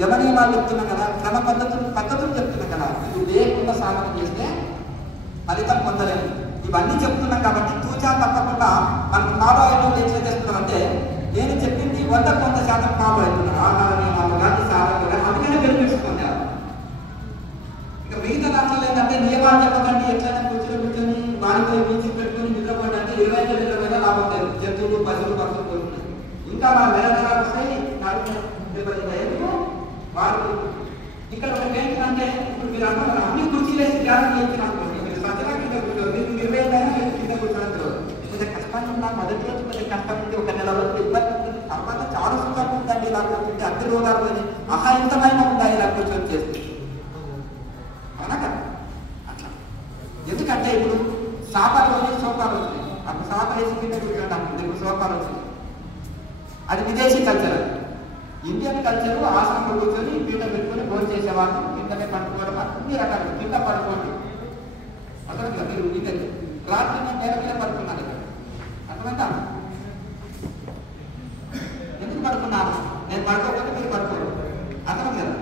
యమనియమాలు చెప్తున్నాం కదా, క్రమ పద్ధతులు చెప్తున్నాం కదా. ఇది లేకుండా సాధన చేస్తే ఫలితం పొందలేము. ఇవన్నీ చెప్తున్నాం కాబట్టి తూచా తప్పకుండా మనం ఫాలో అయ్యడం ఏం చేస్తున్నామంటే, నేను చెప్పింది 100% ఫాలో అవుతున్నాను. ఆహార నియమాలు కానీ సాధనలు కానీ అందుకనే బెనిఫిట్స్ పొందారు. ఇక మిగతా దాంట్లో ఏంటంటే నియమాలు చెప్పకండి, ఎట్లయినా కూర్చొని బాడీపై బీచ్ పెట్టుకుని నిద్రపోవడం అంటే 25 లాభం లేదు. జంతువులు పశువులు పోతున్నాయి. ఇంకా మన వేరే వస్తాయి వాడు ఇక్కడ ఒకటి ఏంటంటే, ఇప్పుడు మీరు అనుకున్నారు అన్ని కుర్చీలు వేసి ధ్యానం చేయించిన అనుకోండి, మీరు సత్యగా కింద కూర్చోరు, మీకు 25 కింద కూర్చోవడం కొంచెం కష్టంగా ఉన్నా, మొదటి రోజు కొంచెం కష్టం ఉంది, ఒక నెల వరకు ఇబ్బంది ఉంటుంది, తర్వాత చాలా సుఖంగా ఉందండి. ఇలా కూర్చుంటే అన్ని రోగాలు పోయి అహాయంతమైన ఉందా ఇలా కూర్చొని చేస్తుంది. అవునా కదా? అట్లా ఎందుకంటే ఇప్పుడు సోఫాలు వచ్చినాయి. అప్పుడు సోఫా వేసి కింద కూర్చోవడం, ఇప్పుడు సోఫాలు వచ్చినాయి. అది విదేశీ కల్చర్. ఇండియన్ కల్చర్ ఆసనంలో కూర్చొని పీట పెట్టుకొని భోజనం చేసేవాళ్ళు, కిందనే పడుకోవడం, అన్ని రకాలు కింద పడుకోండి. అర్థమైందా? మీరు కింద రాత్రి నేను నేల మీద పడుకున్నాను. అర్థమైందా? ఎందుకు పడుకున్నాను? నేను పడుకోకపోతే మీరు పడుకోరు. అర్థమైంది కదా?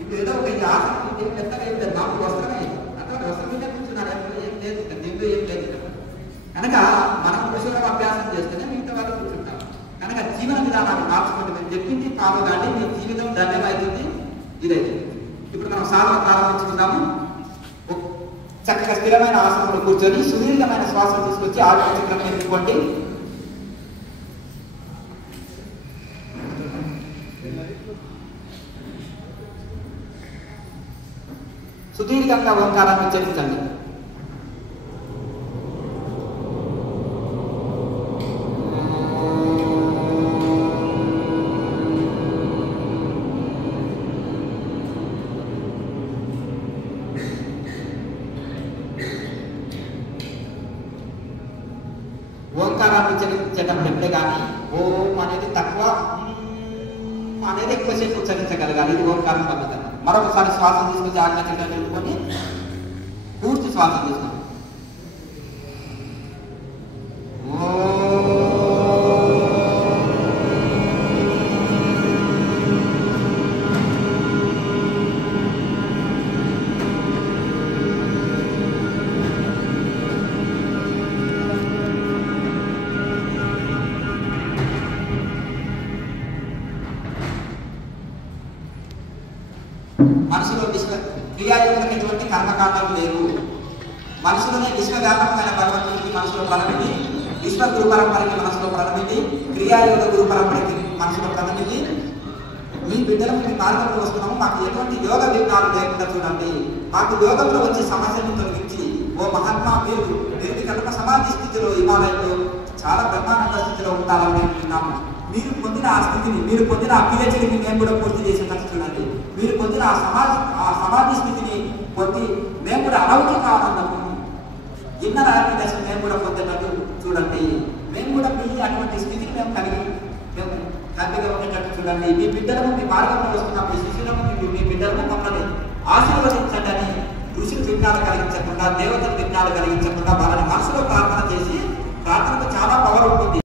ఇప్పుడు ఏదో ఒక ఆసనం పెద్దగా ఏం లేదు, నాకు వస్త్రమే. అర్థమైంది? వస్త్రం మీద కూర్చున్నారు, ఏం లేదు, దీంట్లో ఏం లేదు. కనుక మనం పురుషులకు అభ్యాసం చేస్తేనే మిగతా వాళ్ళు కూర్చుంటాం. కనుక జీవన విధానాన్ని మార్చుకోండి. మీరు చెప్పింది ఫాలో కాండి, మీ జీవితం ధన్యమైతుంది. ఇదైతే ఇప్పుడు మనం సాధన ప్రారంభించుకుందాము. చక్కగా స్థిరమైన ఆసనంలో కూర్చొని సుదీర్ఘమైన శ్వాస తీసుకొచ్చి ఆత్మచక్రం ఎన్నుకోండి. సుదీర్ఘంగా ఓంకారాన్ని ఉచ్చరించండి. ఓంకారాన్ని ఉచ్చరించేటప్పుడే కానీ ఓం అనేది తక్కువ, అనేది ఎక్కువసేపు ఉచ్చరించగలగాలి. ఇది ఓంకారం పద్ధతి. మరొకసారి శ్వాస తీసుకొచ్చి ఆజ్ఞాచక్రం పెట్టుకొని పూర్తి శ్వాస తీసుకోండి. మనసులో క్రియాయోగం ఎటువంటి కర్మకాండాలు లేవు. మనసులోనే విశ్వవ్యాపకమైన భగవంతుడికి మనసులో ప్రణమిది, విశ్వ గురు పరంపరకి మనసులో ప్రణమిది, క్రియాయోగ గురు పరంపరకి మనసులో ప్రణమిది. మీ బిడ్డలకు మీ మార్గంలో వస్తున్నాము, మాకు ఎటువంటి యోగ విఘ్నాలు లేకుండా చూడండి. మాకు యోగంలో వచ్చే సమస్యలను తొలగించి, ఓ మహాత్మా మీరు కనుక సమాధి స్థితిలో హిమాలయంలో చాలా బ్రహ్మానంద స్థితిలో ఉంటారని మేము విన్నాము. మీరు పొందిన ఆ స్థితిని, మీరు పొందిన ఆ పిహెచ్డిని మేము కూడా పూర్తి చేసేటట్టు చూడండి. మీరు పొందిన ఆ సమాధి స్థితిని పొంది మేము కూడా అలౌకిక ఆనందము, ఇన్నర్ హ్యాపీనెస్ మేము కూడా పొందేటట్టు చూడండి. మేము కూడా మీ అటువంటి స్థితిని మేము హ్యాపీగా ఉండేటట్టు చూడండి. మీ బిడ్డలను మీ మార్గంలో వస్తున్న మీ శిష్యులను మీ బిడ్డలను మమ్మల్ని ఆశీర్వదించండి అని ఋషులు విఘ్నాలు కలిగించకుండా, దేవతలు విఘ్నాలు కలిగించకుండా వాళ్ళని మనసులో ప్రార్థన చేసి, ప్రార్థనకు చాలా పవర్ ఉంటుంది.